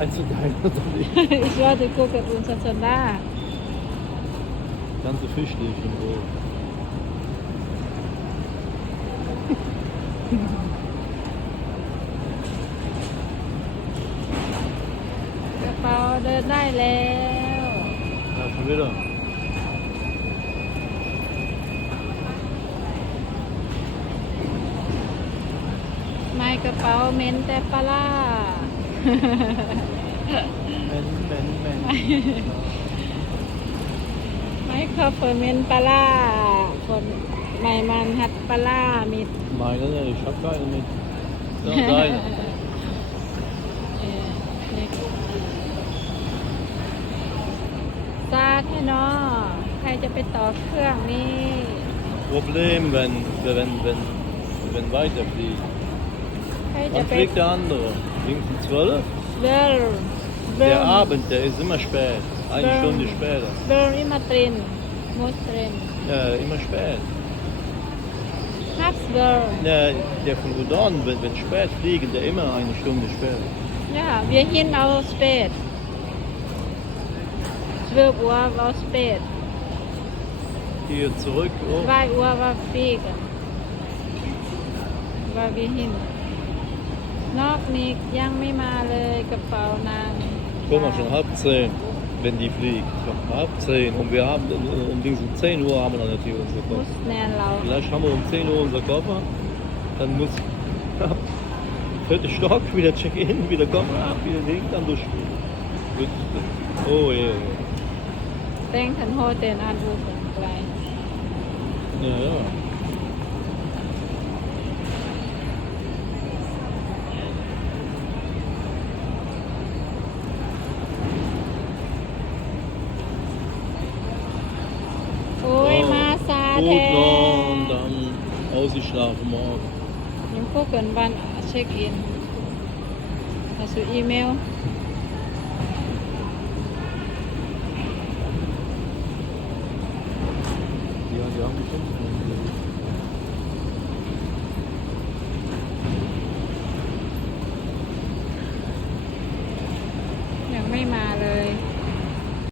einzuteilen oder nicht. ich wollte gucken, unser Sonar. Ganze Fischstäbchen im Boot. กระเป๋าเดินได้แล้ว Ja, schon wieder. ไม่กระเป๋าเหม็นแต่ปลาร้า เป็นเป็นเป็นไมโครเฟอร์เมนปลาล่าคนไมมันฮัดปลาล่ามี Maydanı şakayla mı? Daha daha iyi. ซาแค่นอใครจะไปต่อเครื่องนี่ Problem wenn wenn wenn wenn weiterfliegt. Wann fliegt der andere? Links um 12? Bern. Der Abend, der ist immer spät. Eine Bern. Stunde später. Bern immer drin. Muss drin. Ja, immer spät. Habsburg. Ja, der von Udon, wenn, wenn spät fliegen, der immer eine Stunde später. Ja, wir gehen auch spät. 12 Uhr war spät. Hier zurück? Oh. 2 Uhr war fliegen. Weil wir hin. นอกนี้ยังไม่มาเลยกระเป๋านาง Guck mal, schon halb zehn, wenn die fliegt. Schon halb zehn. Und wir haben äh, um Dings um 10 Uhr haben wir dann natürlich unsere มุ Koffer. สแนนเรา Vielleicht haben wir um 10 Uhr unser Koffer. Dann muss ab vierter Stock wieder Check-in, wieder Koffer ab, wieder Ding, dann durch. Wird- Oh je. Yeah. เต้งทันโฮเตนอันอูสไกล Ja, ja. gut Tag. und dann ausgeschlafen morgen. Dann gucken, wann Check-in. Hast du E-Mail? Ja, die haben bestimmt. Ja, ไม่มาเลย